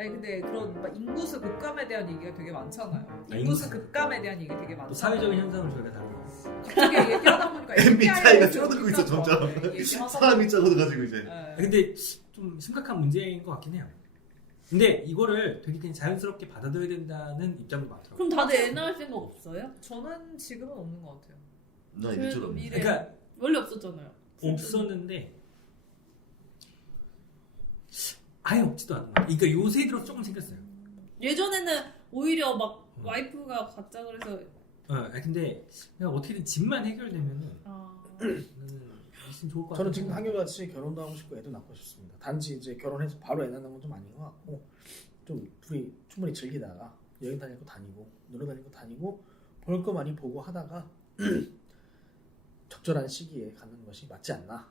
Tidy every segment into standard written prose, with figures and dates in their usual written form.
아니 근데 그런 막 인구수 급감에 대한 얘기가 되게 많잖아요. 아, 인구수 급감에 대한 얘기 되게 많잖아요. 또 사회적인 현상을 저희가 다루고 갑자기 얘기하다 보니까 MBTI가 줄어들고 있어 점점. 얘기하다 사람이 적어가지고 이제. 네. 근데 좀 심각한 문제인 것 같긴 해요. 근데 이거를 되게 그냥 자연스럽게 받아들여야 된다는 입장도 많더라고요. 그럼 다들 애 낳을 생각 없어요? 저는 지금은 없는 것 같아요. 나 이제처럼. 미래. 그러니까 원래 없었잖아요. 없었는데 아예 없지도 않은 거예요. 그러니까 요새 들어서 조금 생겼어요. 예전에는 오히려 막 와이프가 가짜 그래서 근데 그냥 어떻게든 집만 해결되면은 있으면 좋을 것 같아요. 저는 지금 한결같이 결혼도 하고 싶고 애도 낳고 싶습니다. 단지 이제 결혼해서 바로 애 낳는 건 좀 아닌 것 같고 좀 둘이 충분히 즐기다가 여행 다니고 다니고 놀러 다니고 다니고 볼 거 많이 보고 하다가 적절한 시기에 갖는 것이 맞지 않나.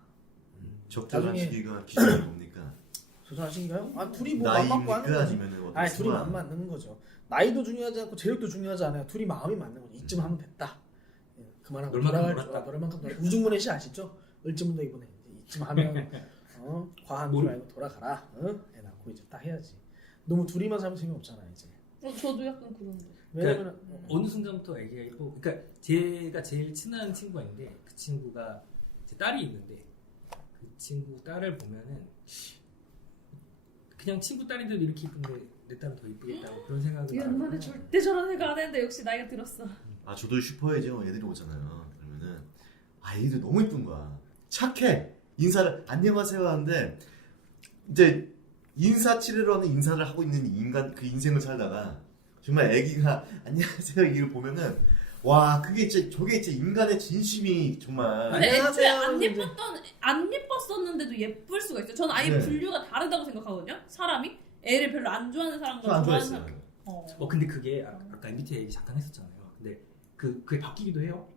적절한 나중에- 시기가 기준이 뭡니까? 적절한 시기가요? 둘이 뭐 안 맞고 하는 나이입니까? 거지. 아니면은 어떤 아니 둘이 수가? 안 맞는 거죠. 나이도 중요하지 않고 체력도 중요하지 않아요. 둘이 마음이 맞는 거죠. 이쯤 하면 됐다. 예, 그만하고 놀 만큼 돌아갈 놀았다. 노를 만큼 놀아. 우중문의 시 아시죠? 을지문도 이번에 이쯤 하면 과한 줄 알고 돌아가라. 애 낳고 이제 딱 해야지. 너무 둘이만 살면 재미없잖아 이제. 저도 약간 그런데. 왜냐면 어느 순간부터 애기가 있고, 그러니까 제가 제일 친한 친구가 있는데 그 친구가 제 딸이 있는데 그 친구 딸을 보면은 그냥 친구 딸인데도 이렇게 이쁜데 내 딸은 더 이쁘겠다고 그런 생각을 이 엄마는 절대 저런 애가 안 했는데 역시 나이가 들었어. 저도 슈퍼에이지 애들이 오잖아요. 그러면은 아이들 너무 이쁜 거야. 착해. 인사를 안녕하세요 하는데 이제 인사 치레로 하는 인사를 하고 있는 인간 그 인생을 살다가 정말 애기가 안녕하세요 이걸 보면은 와 그게 진짜 저게 진짜 인간의 진심이 정말. 근데 애초에 안녕하세요. 안 예뻤었는데도 예쁠 수가 있어요. 저는 아예 네. 분류가 다르다고 생각하거든요. 사람이 애를 별로 안 좋아하는 사람과 안 좋아하는 좋아했어요. 사람. 근데 그게 아까 MBTI 얘기 잠깐 했었잖아요. 근데 그게 바뀌기도 해요.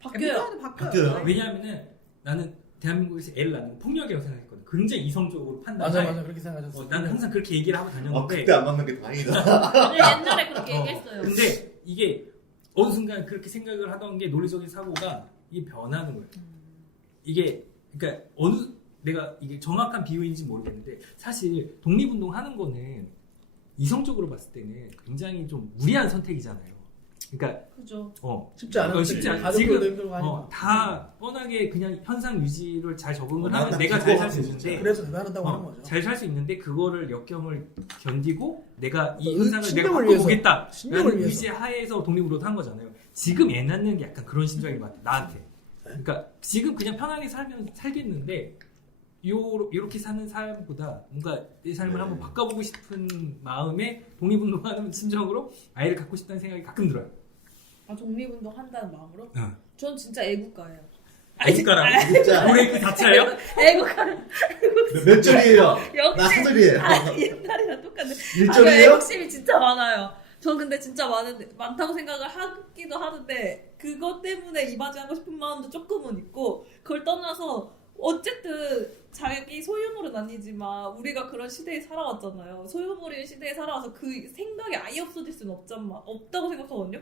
바뀌어요. MBTI는 바뀌어요. 왜냐하면은 나는 대한민국에서 애를 낳는 건 폭력이라고 생각했거든. 굉장히 이성적으로 판단해. 맞아 그렇게 생각하셨어. 나는 항상 그렇게 얘기를 하고 다녔는데 그때 안 맞는 게 다행이다. 옛날에 그렇게 얘기했어요. 근데 이게 어느 순간 그렇게 생각을 하던 게 논리적인 사고가 이게 변하는 거예요. 이게 그러니까 내가 이게 정확한 비유인지 모르겠는데 사실 독립운동 하는 거는 이성적으로 봤을 때는 굉장히 좀 무리한 선택이잖아요. 그러니까 그죠. 쉽지 않은 쉽지 않아. 가족들도 지금 힘들고 하니까. 다 뻔하게 그냥 현상 유지를 잘 적응을 하면 나 내가 그거 잘 살 수 하고 있는데 그래서 대단하다고 하는 거죠. 잘 살 수 있는데 그거를 역경을 견디고 내가 이 그 현상을 내가 신념을 위해서. 바꿔보겠다 신념을 라는 위해서. 의지 하에서 독립으로 한 거잖아요. 지금 애 낳는 게 약간 그런 심정인 것 같아 나한테. 그러니까 지금 그냥 편하게 살겠는데 이렇게 사는 삶보다 뭔가 내 삶을 네. 한번 바꿔보고 싶은 마음에 독립운동하는 심정으로 아이를 갖고 싶다는 생각이 가끔 들어요. 독립운동 한다는 마음으로? 응. 전 진짜 애국가예요. 애국가라고? 진짜 올해 그 자체예요? 애국가. 몇 절이에요? 역시 나 사절이에요. 옛날이랑 똑같네. 1절이에요? 욕심이 진짜 많아요. 전 근데 진짜 많다고 생각을 하기도 하는데 그것 때문에 이바지하고 싶은 마음도 조금은 있고 그걸 떠나서 어쨌든 자기 소유물은 아니지만 우리가 그런 시대에 살아왔잖아요. 소유물인 시대에 살아와서 그 생각이 아예 없어질 수는 없다고 생각하거든요.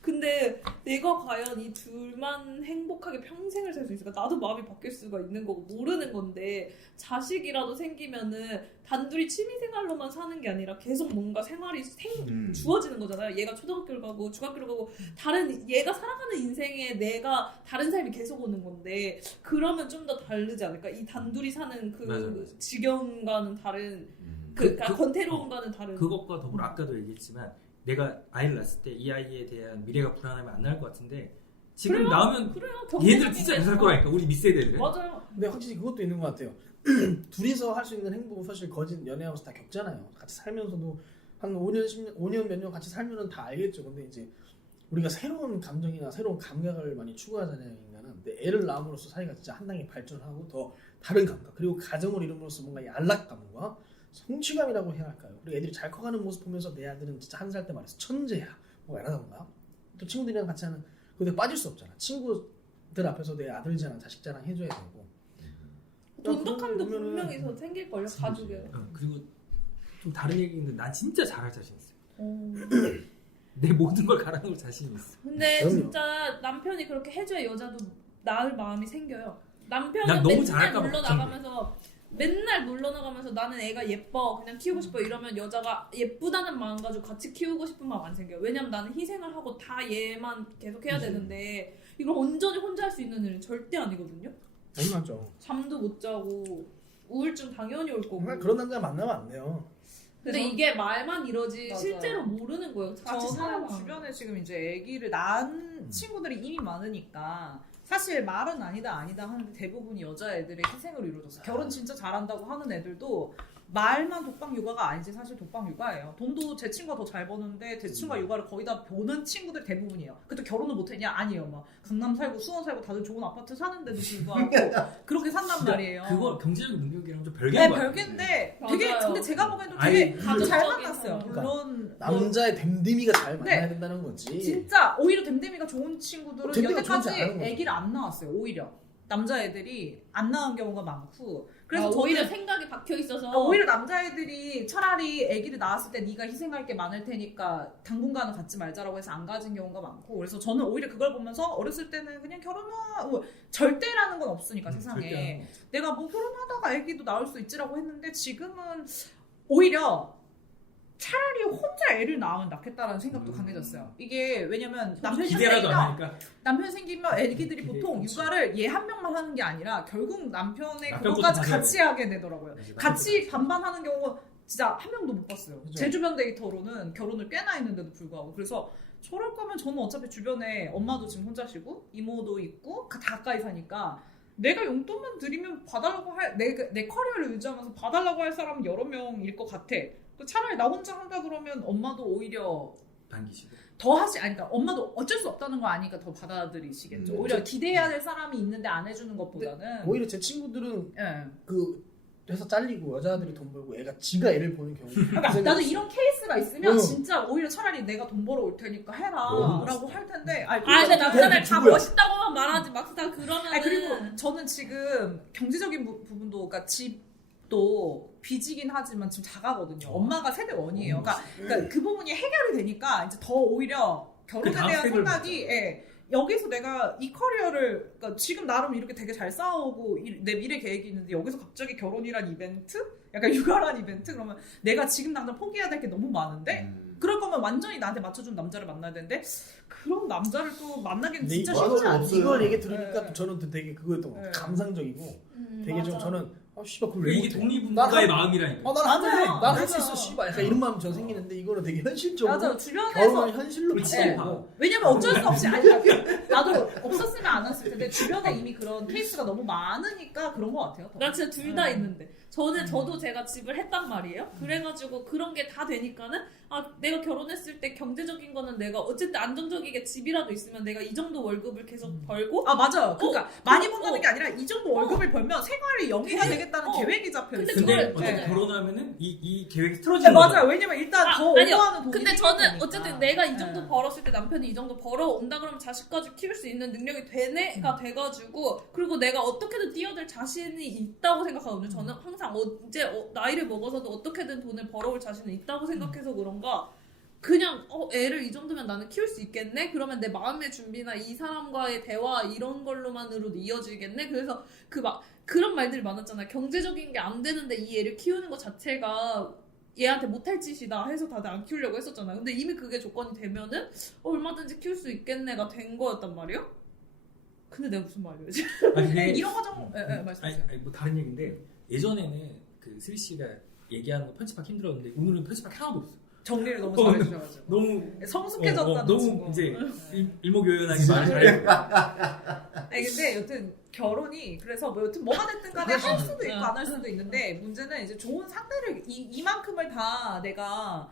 근데 내가 과연 이 둘만 행복하게 평생을 살 수 있을까? 나도 마음이 바뀔 수가 있는 거고 모르는 건데 자식이라도 생기면은 단둘이 취미생활로만 사는 게 아니라 계속 뭔가 생활이 주어지는 거잖아요. 얘가 초등학교를 가고 중학교를 가고 다른 얘가 살아가는 인생에 내가 다른 삶이 계속 오는 건데 그러면 좀 더 다르지 않을까? 이 단둘이 사는 그 맞아. 지경과는 다른 그- 권태로움과는 다른 그것과 더불어 아까도 얘기했지만 내가 아이를 낳았을 때 이 아이에 대한 미래가 불안하면 안 낳을 것 같은데 지금 그래요. 낳으면 그래요. 얘들 진짜 안 살 거라니까 우리 밑세대들은. 맞아요. 근데 확실히 그것도 있는 것 같아요. 둘이서 할 수 있는 행복은 사실 거진 연애하면서 다 겪잖아요. 같이 살면서도 한 5년, 10년, 5년 몇 년 같이 살면은 다 알겠죠. 근데 이제 우리가 새로운 감정이나 새로운 감각을 많이 추구하잖아요, 인간은. 근데 애를 낳음으로써 사이가 진짜 한 단계 발전하고 더 다른 감각, 그리고 가정을 이룸으로써 뭔가 이 안락감과 성취감이라고 해야 할까요? 그리고 애들이 잘 커가는 모습 보면서 내 아들은 진짜 한 살 때 말해서 천재야, 뭐 이러던가. 또 친구들이랑 같이 하는 근데 빠질 수 없잖아. 친구들 앞에서 내 아들 자랑, 자식 자랑 해줘야 되고. 돈독함도 그러면은- 분명히 더 생길걸요, 가족에. 그리고 좀 다른 얘기인데 난 진짜 잘할 자신 있어. 어. 내 모든 걸 갈아놓을 자신이 있어. 근데 그럼요. 진짜 남편이 그렇게 해줘야 여자도 낳을 마음이 생겨요. 남편은 난 너무 맨날 잘할까 봐 물러 나가면서 맨날 물러나가면서 나는 애가 예뻐 그냥 키우고 싶어 이러면 여자가 예쁘다는 마음 가지고 같이 키우고 싶은 마음 안 생겨요. 왜냐면 나는 희생을 하고 다 얘만 계속 해야 되는데 이걸 온전히 혼자 할 수 있는 일은 절대 아니거든요. 당연하죠. 잠도 못 자고 우울증 당연히 올 거고. 정말 그런 남자 만나면 안 돼요. 근데 이게 말만 이러지 맞아요. 실제로 모르는 거예요. 같이 저는 살아봐. 주변에 지금 이제 아기를 낳은 친구들이 이미 많으니까 사실 말은 아니다 하는데 대부분 여자애들의 희생으로 이루어졌어. 결혼 진짜 잘한다고 하는 애들도 말만 독방 육아가 아니지 사실 독방 육아예요. 돈도 제 친구가 더 잘 버는데 제 친구가 육아를 거의 다 보는 친구들 대부분이에요. 그것도 결혼을 못했냐? 아니에요. 막 강남 살고 수원 살고 다들 좋은 아파트 사는데도 불구하고 그렇게 산단 말이에요. 그거 경제적 능력이랑 좀 별개인 네, 것 같아요. 별개인데 되게 맞아요. 근데 제가 보기에도 아니, 되게 가족적인 잘 만났어요. 거. 물론 남자의 댐댐이가 잘 만나야 네. 된다는 거지. 진짜 오히려 댐댐이가 좋은 친구들은 댐댐이가 여태까지 좋은지 아는 거죠. 아기를 안 낳았어요. 오히려 남자애들이 안 낳은 경우가 많고 그래서 저는 오히려 생각이 박혀 있어서 오히려 남자애들이 차라리 아기를 낳았을 때 네가 희생할 게 많을 테니까 당분간은 갖지 말자라고 해서 안 가진 경우가 많고 그래서 저는 오히려 그걸 보면서 어렸을 때는 그냥 절대라는 건 없으니까 세상에 내가 뭐 결혼하다가 아기도 낳을 수 있지라고 했는데 지금은 오히려 차라리 혼자 애를 낳으면 낫겠다라는 생각도 강해졌어요. 이게 왜냐면 남편이 기대라도 안 하니까 남편 생기면 애기들이 기대, 보통 그렇지. 육아를 얘 한 명만 하는 게 아니라 결국 남편의 남편 그것까지 것도 다 같이 하게 되더라고요. 맞아, 같이 반반 하는 경우가 진짜 한 명도 못 봤어요. 그죠. 제 주변 데이터로는 결혼을 꽤나 했는데도 불구하고 그래서 저럴 거면 저는 어차피 주변에 엄마도 지금 혼자시고 이모도 있고 다 가까이 사니까 내가 용돈만 드리면 봐달라고 할 내 커리어를 유지하면서 봐달라고 할 사람은 여러 명일 것 같아. 차라리 나 혼자 한다 그러면 엄마도 오히려 당기시고 더 하지 아니 그러니까 엄마도 어쩔 수 없다는 거 아니까 더 받아들이시겠죠. 오히려 기대해야 될 사람이 있는데 안 해주는 것보다는 오히려 제 친구들은 예. 그 회사 잘리고 여자들이 돈 벌고 애가 지가 애를 보는 경우. 그러니까 나도 이런 케이스가 있으면 응. 진짜 오히려 차라리 내가 돈 벌어 올 테니까 너무 해라라고 할 텐데 아니, 근데 남자들 다 누구야? 멋있다고만 말하지 막상 그러면 아니 그리고 저는 지금 경제적인 부분도 그러니까 집도 빚이긴 하지만 지금 작아거든요. 엄마가 세대 원이에요. 그러니까 그 부분이 해결이 되니까 이제 더 오히려 결혼에 그 다음 대한 스텝을 생각이 예, 여기서 내가 이 커리어를 그러니까 지금 나름 이렇게 되게 잘 싸우고 내 미래 계획이 있는데 여기서 갑자기 결혼이란 이벤트? 약간 육아란 이벤트? 그러면 내가 지금 당장 포기해야 될 게 너무 많은데 그럴 거면 완전히 나한테 맞춰준 남자를 만나야 되는데 그런 남자를 또 만나기는 진짜 맞아요. 쉽지 않아요. 없어요. 이걸 얘기 들으니까 네. 저는 또 되게 그거였던 것 같아요. 네. 감상적이고 되게 좀 맞아. 저는 씨발 그걸 왜 이게 못해? 독립운동가의 난 마음이라니까. 난 안 해. 맞아요. 난 할 수 맞아요. 있어. 씨발. 약간 이런 마음 전 생기는데 이거는 되게 현실적으로 맞아요. 주변에서 결혼을 현실로 그렇지. 바꾸고 왜냐면 어쩔 수 없이 아니 나도 없었으면 안 왔을 텐데 주변에 이미 그런 케이스가 너무 많으니까 그런 것 같아요. 더. 난 진짜 둘 다 네. 있는데 저도 제가 집을 했단 말이에요. 그래가지고 그런 게 다 되니까는 내가 결혼했을 때 경제적인 거는 내가 어쨌든 안정적이게 집이라도 있으면 내가 이 정도 월급을 계속 벌고 아 맞아요. 그러니까 많이 어. 번다는 게 아니라 이 정도 월급을 벌면 생활이 영위가 되겠다는 계획이 잡혀 근데 있어요. 근데 그걸- 어쨌든 네. 결혼하면은 이 계획이 네, 틀어지는 거야. 맞아요. 왜냐면 일단 더 아니요. 오버하는 돈이 근데 생길 저는 테니까. 어쨌든 내가 이 정도 네. 벌었을 때 남편이 이 정도 벌어온다 그러면 자식까지 키울 수 있는 능력이 되네가 돼가지고 그리고 내가 어떻게든 뛰어들 자신이 있다고 생각하거든요. 저는 항상 이제 나이를 먹어서도 어떻게든 돈을 벌어올 자신은 있다고 생각해서 그런가 그냥 애를 이 정도면 나는 키울 수 있겠네? 그러면 내 마음의 준비나 이 사람과의 대화 이런 걸로만으로도 이어지겠네? 그래서 그런 말들이 많았잖아요. 경제적인 게 안 되는데 이 애를 키우는 것 자체가 얘한테 못할 짓이다 해서 다들 안 키우려고 했었잖아요. 근데 이미 그게 조건이 되면은 얼마든지 키울 수 있겠네가 된 거였단 말이에요? 근데 내가 무슨 말이야 지금? 아니, 근데 이런 과정 말씀하세요. 아니, 뭐 다른 얘기인데 예전에는 그 슬리 씨가 얘기하는 거 편집하기 힘들었는데 오늘은 편집하기 하나도 없어. 정리를 너무 잘해주셔가지고 너무 성숙해졌다는 너무 친구. 이제 네. 일목요연하게 말을 잘해. 아니 근데 여튼 결혼이 그래서 뭐 여튼 뭐가 됐든 간에 할 수도 있고 안 할 수도 있는데 문제는 이제 좋은 상대를 이만큼을 다 내가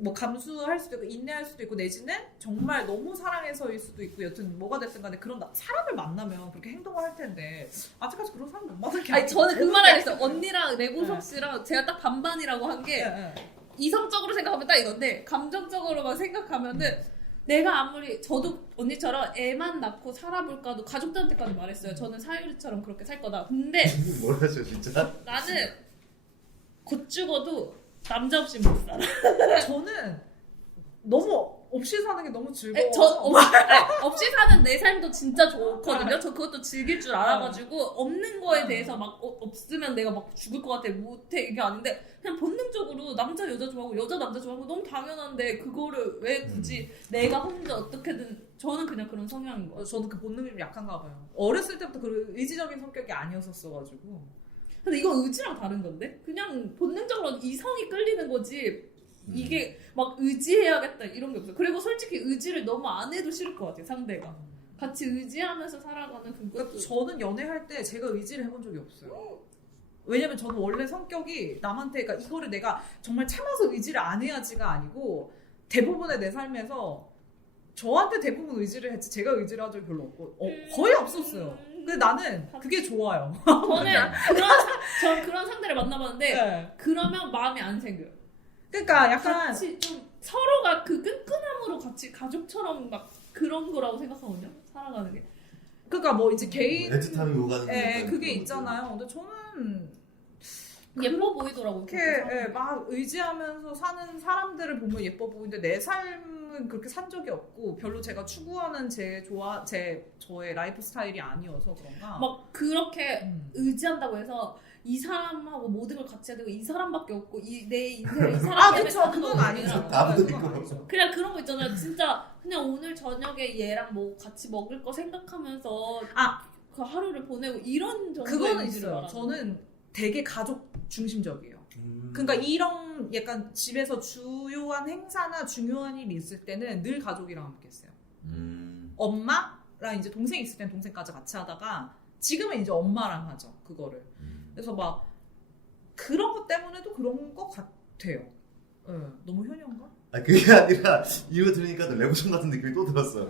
뭐 감수할 수도 있고 인내할 수도 있고 내지는 정말 너무 사랑해서일 수도 있고 여튼 뭐가 됐든 간에 그런 사람을 만나면 그렇게 행동을 할 텐데 아직까지 그런 사람 못 만난 게 아니 저는 그 아니고. 말을 했어요. 언니랑 내고섭 씨랑 제가 딱 반반이라고 한 게 예, 예. 이성적으로 생각하면 딱 이건데 감정적으로만 생각하면은 내가 아무리 저도 언니처럼 애만 낳고 살아볼까도 가족들한테까지 말했어요. 저는 사유리처럼 그렇게 살 거다. 근데 뭐라죠 진짜? 나는 곧 죽어도 남자 없이 못 살아. 저는 너무 없이 사는 게 너무 즐거워. 없이 사는 내 삶도 진짜 좋거든요. 저 그것도 즐길 줄 알아가지고 없는 거에 대해서 막 없으면 내가 막 죽을 것 같아 못해 이게 아닌데 그냥 본능적으로 남자 여자 좋아하고 여자 남자 좋아하고 너무 당연한데 그거를 왜 굳이 내가 혼자 어떻게든 저는 그냥 그런 성향인 거예요. 저는 그 본능이 좀 약한가 봐요. 어렸을 때부터 그 의지적인 성격이 아니었었어가지고. 근데 이건 의지랑 다른 건데 그냥 본능적으로 이성이 끌리는 거지. 이게 막 의지해야겠다 이런 게 없어요. 그리고 솔직히 의지를 너무 안 해도 싫을 것 같아요. 상대가 같이 의지하면서 살아가는 그것도. 그러니까 저는 연애할 때 제가 의지를 해본 적이 없어요. 왜냐면 저는 원래 성격이 남한테 그러니까 이거를 내가 정말 참아서 의지를 안 해야지가 아니고 대부분의 내 삶에서 저한테 대부분 의지를 했지 제가 의지를 한 적이 별로 없고 거의 없었어요. 근데 나는 그게 좋아요. 저는 그런 상대를 만나봤는데 네. 그러면 마음이 안 생겨요. 그러니까 약간 같이 좀 서로가 그 끈끈함으로 같이 가족처럼 막 그런 거라고 생각하거든요. 살아가는 게. 그러니까 뭐 이제 개인 애틋함이 오가는 그게 그런 있잖아요. 근데 저는 예뻐 보이더라고요. 이렇게 막 의지하면서 사는 사람들을 보면 예뻐 보이는데 내 삶은 그렇게 산 적이 없고 별로 제가 추구하는 저의 라이프 스타일이 아니어서 그런가. 막 그렇게 음. 의지한다고 해서 이 사람하고 모든 걸 같이 해야 되고 이 사람밖에 없고 내 인생을 이 사람 아 때문에 그쵸 사는 그건 거구나. 아니죠. 나무도 그건 있고. 아니죠. 그냥 그런 거 있잖아요. 진짜 그냥 오늘 저녁에 얘랑 뭐 같이 먹을 거 생각하면서 그 하루를 보내고 이런 정도의 그거는 의지를 있어요. 말하는 저는 되게 가족 중심적이에요. 그러니까 이런 약간 집에서 주요한 행사나 중요한 일이 있을 때는 늘 가족이랑 함께 했어요. 엄마랑 이제 동생 있을 땐 동생까지 같이 하다가 지금은 이제 엄마랑 하죠. 그거를. 그래서 막 그런 것 때문에도 그런 것 같아요. 너무 현연가? 아 그게 아니라 이거 들으니까 또 레고송 같은 느낌이 또 들었어.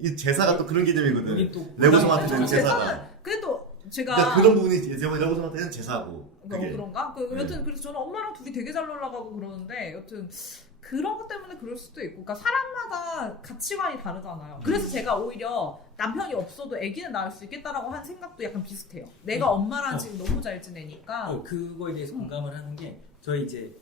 이 제사가 또 그런 개념이거든. 여기 또 레고송한테 되는 제사는 제사가. 근데 또 제가 그러니까 그런 부분이 레고송한테는 제사고. 그게. 그런가? 여튼 그래서 저는 엄마랑 둘이 되게 잘 놀러 가고 그러는데 여튼 그런 것 때문에 그럴 수도 있고 그러니까 사람마다 가치관이 다르잖아요. 그래서 제가 오히려 남편이 없어도 아기는 낳을 수 있겠다라고 한 생각도 약간 비슷해요. 내가 엄마랑 지금 너무 잘 지내니까 그거에 대해서 공감을 하는 게 저희 이제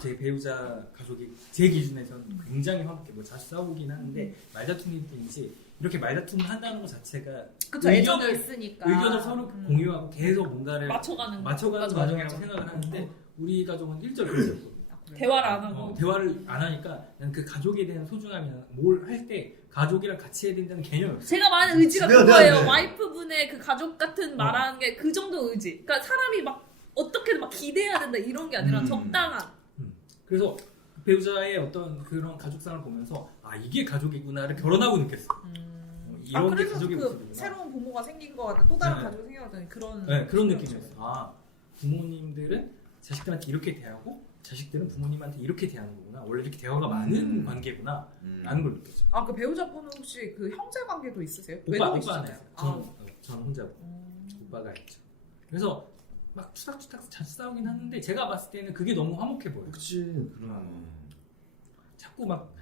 제 배우자 가족이 제 기준에서는 굉장히 화목해 뭐 자주 싸우긴 하는데 말다툼이 있든지 이렇게 말다툼을 한다는 것 자체가 그쵸 애정이 있으니까 의견을 서로 공유하고 계속 뭔가를 맞춰가는 과정이라고 생각을 하는데 우리 가족은 일절 그랬었거든요. 대화를 안 하고 대화를 안 하니까 난 그 가족에 대한 소중함이나 뭘 할 때 가족이랑 같이 해야 된다는 개념이 없어요. 제가 말하는 의지가 내가 그거예요. 네. 와이프분의 그 가족 같은 말하는 게 그 정도 의지. 그러니까 사람이 막 어떻게든 막 기대해야 된다 이런 게 아니라 적당한. 그래서 배우자의 어떤 그런 가족상을 보면서 아 이게 가족이구나를 결혼하고 느꼈어. 이런 게 그래서 가족의 그 모습이구나. 새로운 부모가 생긴 것 같은 또 다른 네. 가족이 생긴 것 같은 그런 그런 느낌이었어. 아 부모님들은 자식들한테 이렇게 대하고 자식들은 부모님한테 이렇게 대하는 거구나. 원래 이렇게 대화가 많은 관계구나. 라는 걸 느꼈죠. 그 배우자분은 혹시 그 형제 관계도 있으세요? 오빠는 있으세요? 전 혼자고 오빠가 있죠. 그래서 막 투닥투닥 자주 싸우긴 하는데 제가 봤을 때는 그게 너무 화목해 보여요. 그치 그럼. 자꾸 막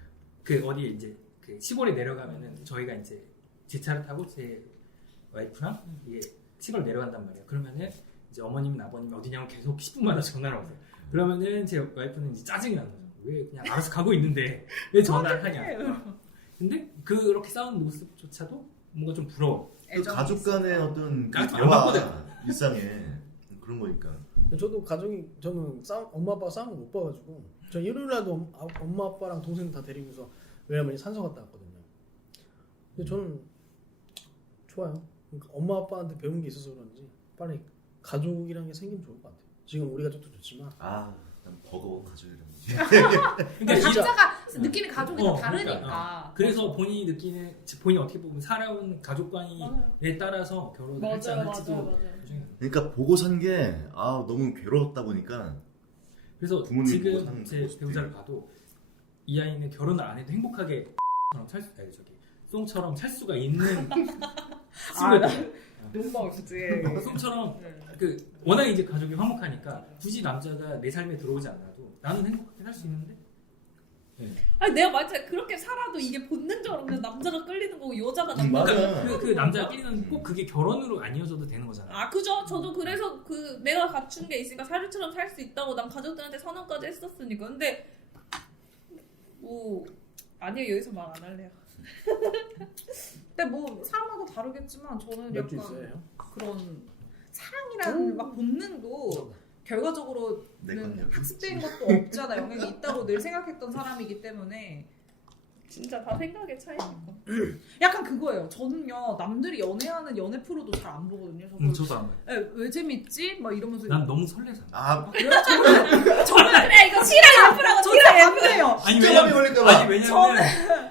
그 어디 이제 그 시골에 내려가면은 저희가 이제 제 차를 타고 제 와이프랑 이게 시골 내려간단 말이에요. 그러면은 이제 어머님, 아버님 어디냐고 계속 10분마다 전화를 하세요. 그러면은 제 와이프는 이제 짜증이 나는 거죠. 왜 그냥 알아서 가고 있는데 왜 전화를 하냐. 근데 그렇게 싸우는 모습조차도 뭔가 좀 부러워. 그 가족 간의 어떤 그 아, 대화 맞거든. 일상에 그런 거니까. 저도 저는 엄마 아빠가 싸우는 거 못 봐가지고 저 일요일날도 엄마 아빠랑 동생 다 데리고서 왜냐면 산소 갔다 왔거든요. 근데 저는 좋아요. 그러니까 엄마 아빠한테 배운 게 있어서 그런지 빨리 가족이라는 게 생기면 좋을 것 같아요. 지금 우리 가족도 좋지만 난 버거워 가족이라는 게. 그러니까 각자가 느끼는 가족이 다 다르니까. 그러니까. 그래서 본인이 느끼는 본인이 어떻게 보면 살아온 가족관에 따라서 결혼을 할지 안 할지도 그러니까 보고 산 게 너무 괴로웠다 보니까. 그래서 부모님 보고 지금 사는 제 모습들이. 배우자를 봐도 이 아이는 결혼을 안 해도 행복하게 송처럼 살 수가 있는 친구들. 너무 멋있지. 송처럼 그 워낙 이제 가족이 화목하니까 굳이 남자가 내 삶에 들어오지 않아도 나는 행복하게 살 수 있는데. 아니 내가 말했잖아. 그렇게 살아도 이게 본능적으로 그냥 남자가 끌리는 거고 여자가 남자가 맞아. 그 남자가 끼리는 꼭 그게 결혼으로 안 이어져도 되는 거잖아. 그죠. 저도 그래서 그 내가 갖춘 게 있으니까 사료처럼 살 수 있다고 난 가족들한테 선언까지 했었으니까. 근데 뭐 아니요, 여기서 말 안 할래요. 근데 뭐 사람마다 다르겠지만 저는 몇 주 약간 있어요? 그런 사랑이라는 막 본능도 결과적으로는 내건 학습된 것도 없잖아. 영향이 있다고 늘 생각했던 사람이기 때문에 진짜 다 생각의 차이니까. 약간 그거예요. 저는요 남들이 연애하는 연애 프로도 잘 안 보거든요. 저도 안 봐요. 왜 재밌지? 막 이러면서 난 너무 설레잖아. 아, 그래요? 저는 그래, 이거 T랑 F라고 저는 안 돼요. 아니 진짜감이 걸릴까봐. 아니 왜냐면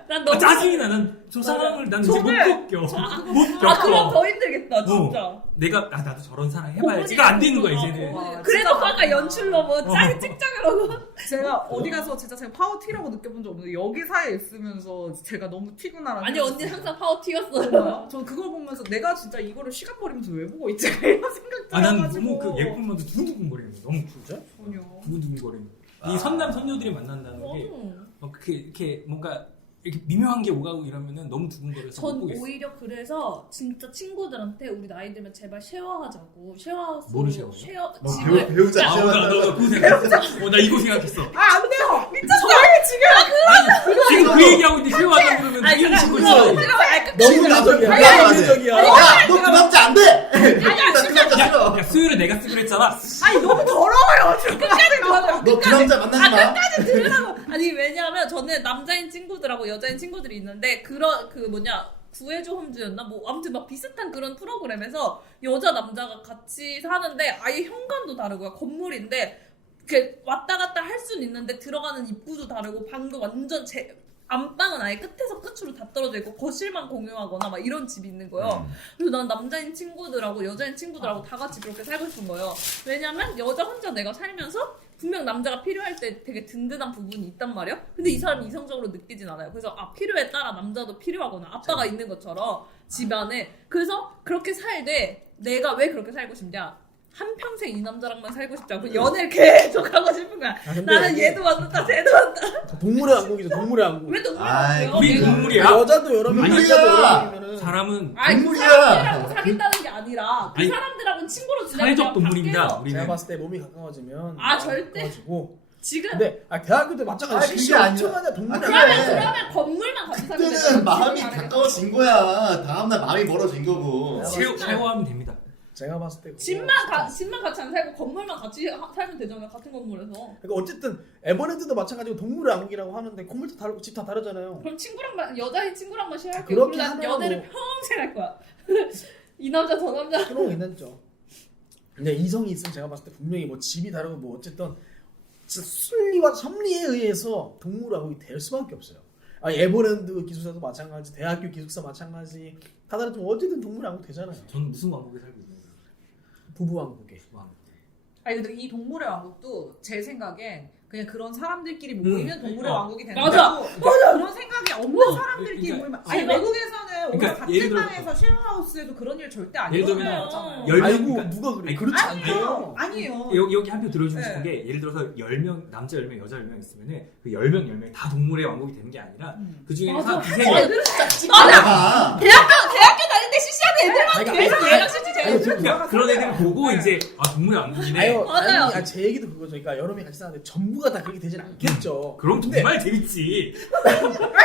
난 너무 짜증이 나. 난 저 사람을 난 이제 못 겪겨. 못 겪어. 아, 그럼 더 힘들겠다, 진짜. 내가 나도 저런 사람 해봐야지가 안 되는 거야 이제는. 와, 그래도 진짜 아까 연출로 뭐 짱 찍자 그러고. 제가 어디 가서 진짜 제가 파워 T라고 느껴본 적 없는데 여기 사이에 있으면서 제가 너무 T구나라는 아니, 생각이 언니 들었어요. 항상 파워 T였어요. 정말요? 전 그걸 보면서 내가 진짜 이거를 시간 버리면서 왜 보고 있지? 이런 생각 난 들어가지고 너무 그 예쁜 만도 두근두근거리는 거. 너무 진짜? 전혀. 두근두근거리는 거. 이 선남 선녀들이 만난다는 게 어. 이렇게 뭔가 이렇게 미묘한 게 오가고 이러면은 너무 두근거려서 못 전 보겠어. 오히려 그래서 진짜 친구들한테 우리 나이 들면 제발 쉐어하자고. 쉐어하우스. 뭐를 쉐어해요? 쉐어. 너 집을. 배우자 아, 시험한다. 나 그거 생각했어. 나 이거 생각했어. 아, 안 돼요! 미쳤어요, 지금! 지금 그 얘기하고 있는데 쉐어하자 그러면 아니, 이런 식으로 그거 있어. 너무 시민적이야. 시민적이야. 야, 너 그 남자 안 돼! 나 그 남자 싫어. 야, 수요일에 내가 쓰기로 했잖아. 아니, 너무 더러워요, 지금! 너 그 남자 만나지 마. 들으라고. 아니, 왜냐하면 저는 남자인 친구들하고 여자인 친구들이 있는데, 구해줘 홈즈였나? 뭐, 아무튼 막 비슷한 그런 프로그램에서 여자, 남자가 같이 사는데 아예 현관도 다르고요. 건물인데, 이렇게 왔다 갔다 할 수는 있는데 들어가는 입구도 다르고 방도 완전 안방은 아예 끝에서 끝으로 다 떨어져 있고 거실만 공유하거나 막 이런 집이 있는 거예요. 그래서 난 남자인 친구들하고 여자인 친구들하고 다 같이 그렇게 살고 싶은 거예요. 왜냐면 여자 혼자 내가 살면서 분명 남자가 필요할 때 되게 든든한 부분이 있단 말이야. 근데 이 사람이 이성적으로 느끼진 않아요. 그래서 필요에 따라 남자도 필요하거나 아빠가 있는 것처럼 집안에. 그래서 그렇게 살되 내가 왜 그렇게 살고 싶냐? 한평생 이 남자랑만 살고 싶지 않고 연애를 계속 하고 싶은 거야. 아, 근데 나는 얘도 만났다 쟤도 만났다. 동물의 왕국이죠. 동물의 왕국. 왜 동물이 아이, 없어요? 우리 내가- 동물이야. 여자도 여러 명, 동물이야. 남자도 여러 명이면은 사람은 아니 그 동물이야. 사람들하고 사귄다는 게 아니라 그 아니, 사람들하고는 친구로 지내는 사회적 거랑 동물입니다. 밖에서 제가 우리는. 봤을 때 몸이 가까워지면 아, 절대? 가까워지고. 지금 근데 대학교 때 아, 마찬가지. 그게 시험 아니라- 엄청나냐 동물의 그래. 왕국. 그러면 건물만 같이 살면 되잖아. 그때는 마음이 다르게. 가까워진 거야. 다음날 마음이 멀어진 거고. 쉐어하면 됩니다. 제가 봤을 때 그거 집만 같이 안 살고 건물만 같이 살면 되잖아요. 같은 건물에서. 그러니까 어쨌든 에버랜드도 마찬가지고 동물의 왕국이라고 하는데 건물도 다르고 집 다 다르잖아요. 그럼 친구랑만 여자인 친구랑만 쉐어할게요. 그렇게 그럼 난 하더라도- 연애를 평생 할 거야. 이 남자 저 남자. 그런 거 괜찮죠. 근데 이성이 있으면 제가 봤을 때 분명히 뭐 집이 다르고 뭐 어쨌든 진짜 순리와 섭리에 의해서 동물의 왕국이 될 수밖에 없어요. 아니 에버랜드 기숙사도 마찬가지, 대학교 기숙사 마찬가지. 다 다르지만 어쨌든 동물의 왕국 되잖아요. 저는 무슨 왕국에 살고 있는 거예요? 부부 왕국에. 아니, 근데 이 동물의 왕국도 제 생각엔 그냥 그런 사람들끼리 모이면 동물의 어. 왕국이 되는 맞아. 거고 그런 생각이 없는 사람들끼리 그러니까 모이면 아니 제가- 외국에서는 오히려 그러니까 같은 예를 들어- 방에서 쉐어하우스에도 그런 일 절대 안 예를 들면 일어나잖아요. 열 명, 아이고 그러니까- 누가 그래? 아니, 그렇지 아니에요. 않아요. 아니에요. 여기 한 표 들어주고 싶은 네. 게 예를 들어서 10명 남자 10명 여자 10명 있으면은 그 10명 10명 다 동물의 왕국이 되는 게 아니라 그 중에 맞아. 한 두세 맞아. 명 아, 대학교 다닐 때 CC하는 애들만 아니, 계속 아니, 얘랑 CC 제일 아니, 그러니까 그런 애들을 보고 이제 동물의 왕국이네. 아유, 맞아요. 아니, 제 얘기도 그거죠. 그러니까 여러 명이 같이 사는데 전부가 다 그렇게 되진 않겠죠. 그럼 정말 재밌지.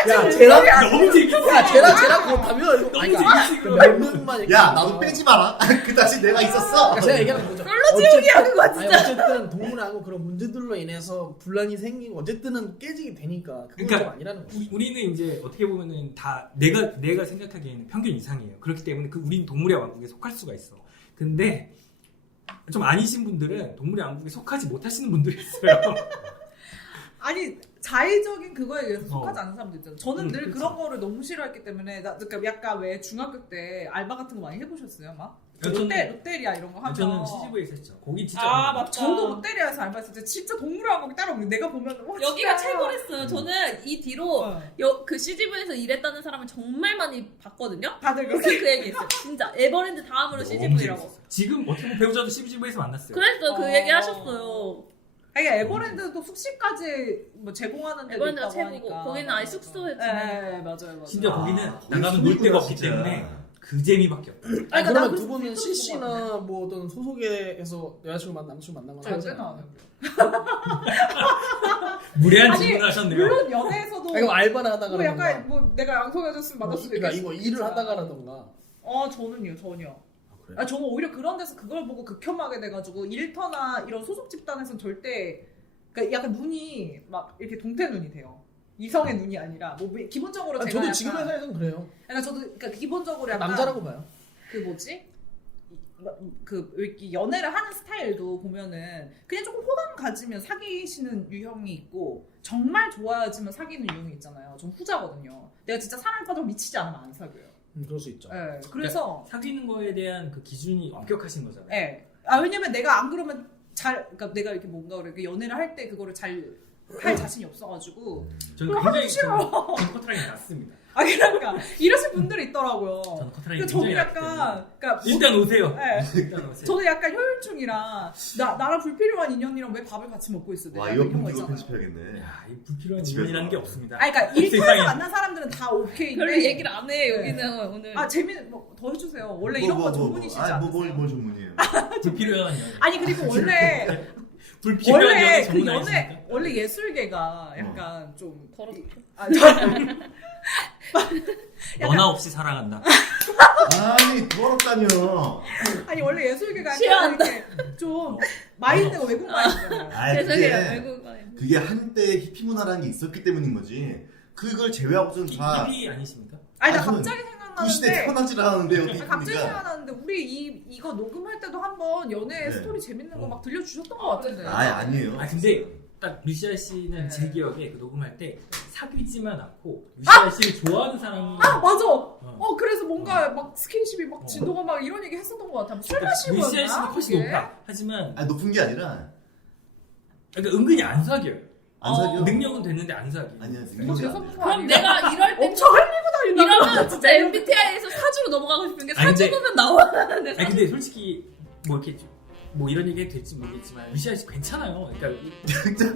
야, 쟤랑 너무 재밌지. 쟤랑 그렇다면 너무 아니, 그러니까 재밌지, 그 그럼. 몇 명만 이렇게 야, 나도 빼지 마라. 그 다시 내가 있었어. 그러니까 제가 얘기하는 거죠. 지옥이야, 그거 진짜. 어쨌든 동물하고 그런 문제들로 인해서 분란이 생기고 어쨌든은 깨지게 되니까 그건 그러니까 좀 아니라는 거죠. 우리는 이제 어떻게 보면은 다 내가 생각하기에는 평균 이상이에요. 그렇기 때문에 우린 동물의 왕국에 속할 수가 있어. 근데 좀 아니신 분들은 동물의 왕국에 속하지 못하시는 분들이 있어요. 아니 자의적인 그거에 의해서 속하지 어. 않는 사람도 있잖아요. 저는 늘 그치. 그런 거를 너무 싫어했기 때문에 그러니까 약간 왜 중학교 때 알바 같은 거 많이 해보셨어요? 막 저는- 롯데리아 이런 거 하면 저는 CGV에서 했죠. 거기 진짜 아, 어려워요. 맞다. 저도 롯데리아에서 알바했을 때 진짜 동물의 왕국이 따로 없는데 내가 보면 와, 여기가 진짜. 최고랬어요. 저는 이 뒤로 어. 그 CGV에서 일했다는 사람을 정말 많이 봤거든요. 다들 그래서 그렇게 그 얘기했어요. 진짜 에버랜드 다음으로 너무 CGV라고. 재밌었어. 지금 어떻게 보면 배우자도 CGV에서 만났어요. 그랬어요. 그 어. 얘기 하셨어요. 아니 에버랜드도 숙식까지 뭐 제공하는 데도 에버랜드가 있다고 최고고 하니까. 거기는 아예 숙소에 네, 지내요. 맞아요. 진짜 아, 거기는 거기 나가면 놀 데가 없기 진짜. 때문에 그 재미밖에 없어. 아니, 그러니까 그러면 난 두 그래서 분은 film도 CC나 뭐 어떤 소속에서 여자친구 남자친구 만난 거 저 여자는 하잖아요. 안 해요. 무례한 아니, 질문을 하셨네요. 물론 연애에서도 아니, 알바나 하다가 뭐 약간 뭐 내가 양성해줬으면 받을 수도 그러니까 있겠어. 이거 일을 하다가라던가. 저는요 전혀. 아, 그래? 저는 오히려 그런 데서 그걸 보고 극혐하게 돼가지고 일터나 이런 소속 집단에서는 절대 그러니까 약간 눈이 막 이렇게 동태 눈이 돼요. 이성의 눈이 아니라 뭐 기본적으로 제가 저도 약간 지금 회사에서는 그래요. 그러니까 저도 그러니까 기본적으로 약간 남자라고 봐요. 그 뭐지? 그 이렇게 연애를 하는 스타일도 보면은 그냥 조금 호감 가지면 사귀시는 유형이 있고 정말 좋아야지만 사귀는 유형이 있잖아요. 좀 후자거든요. 내가 진짜 사랑에 빠져 미치지 않으면 안 사귀어요. 그럴 수 있죠. 네, 그래서 사귀는 거에 대한 그 기준이 엄격하신 거잖아요. 네. 왜냐면 내가 안 그러면 그러니까 내가 이렇게 뭔가 이렇게 연애를 할 때 그거를 잘 할 자신이 없어가지고 저는 그럼 굉장히 하기 싫어. 저는 커트라인이 낮습니다. 그러니까 이러실 분들이 있더라고요. 저는 커트라인이 그러니까 저는 굉장히 낮기 때문에. 약간 그러니까 일단 오세요. 네. 일단 오세요. 저는 약간 효율충이라 나랑 불필요한 인연이랑 왜 밥을 같이 먹고 있어? 와 내가 이거 이런 거 이거 있잖아요. 편집해야겠네. 야, 이 불필요한 집에서. 인연이라는 게 없습니다. 그러니까 일터에서 세상에. 만난 사람들은 다 오케이인데 별로 얘기를 안 해 여기는 오늘. 재밌는 더 해주세요. 원래 이런 거 전문이시지 않으세요? 뭘 전문이에요? 불필요한 연애. 아니 그리고 원래 불필요한 연애 그 전문 연애 아니십니까? 원래 예술계가 약간 좀 더럽죠. 너나 없이 사랑한다. 아니 더럽다뇨. 아니 원래 예술계가 약간 싫어한다. 이렇게 좀 마인드가 외국 마인드잖아요. 아 죄송해요 그게 외국어에. 그게 한때 히피 문화라는 게 있었기 때문인 거지. 그걸 제외하고는 다 힙이 아니십니까? 아니 나 저는 갑자기 그 시대에 생각나는데 태어나질 않았는데 여기 갑자기 있으니까. 생각나는데 우리 이거 녹음할 때도 한번 연애 네. 스토리 재밌는 거 막 들려주셨던 것 같은데. 아니에요. 아 근데 딱 루시아 씨는 네. 제 기억에 그 녹음할 때 사귀지만 않고 루시아 씨를 좋아하는 사람이 맞아. 그래서 뭔가 막 스킨십이 막 진도가 막 이런 얘기 했었던 것 같아. 술 마시고 루시아 씨는 훨씬 높아. 하지만 아 높은 게 아니라 그러니까 은근히 안 사귀어요. 안 사겨. 능력은 됐는데 안 사귀어. 아니야. 뭐 재수없는 거 그럼 아니에요? 내가 이럴 때 엄청 흘리고 다닌다. 이러면 진짜 MBTI에서 사주로 넘어가고 싶은 게 아니, 근데- 사주 보면 나와. 근데 아니 근데 솔직히 뭐 이렇게 뭐 이런 얘기 해도 될지 모르겠지만 루시아 씨 괜찮아요. 그러니까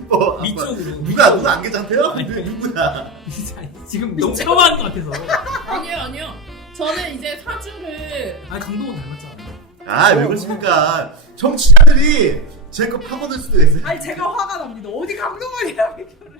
뭐 미적으로 누가 안 괜찮대요? 아니, 누구야? 지금 너무 혐오하는 것 같아서. 아니요. 저는 이제 사주를 아 강동원 닮았잖아. 왜 그러십니까? 정치자들이 제 거 파고들 수도 있어요. 아니 제가 화가 납니다. 어디 강동원이랑 비교를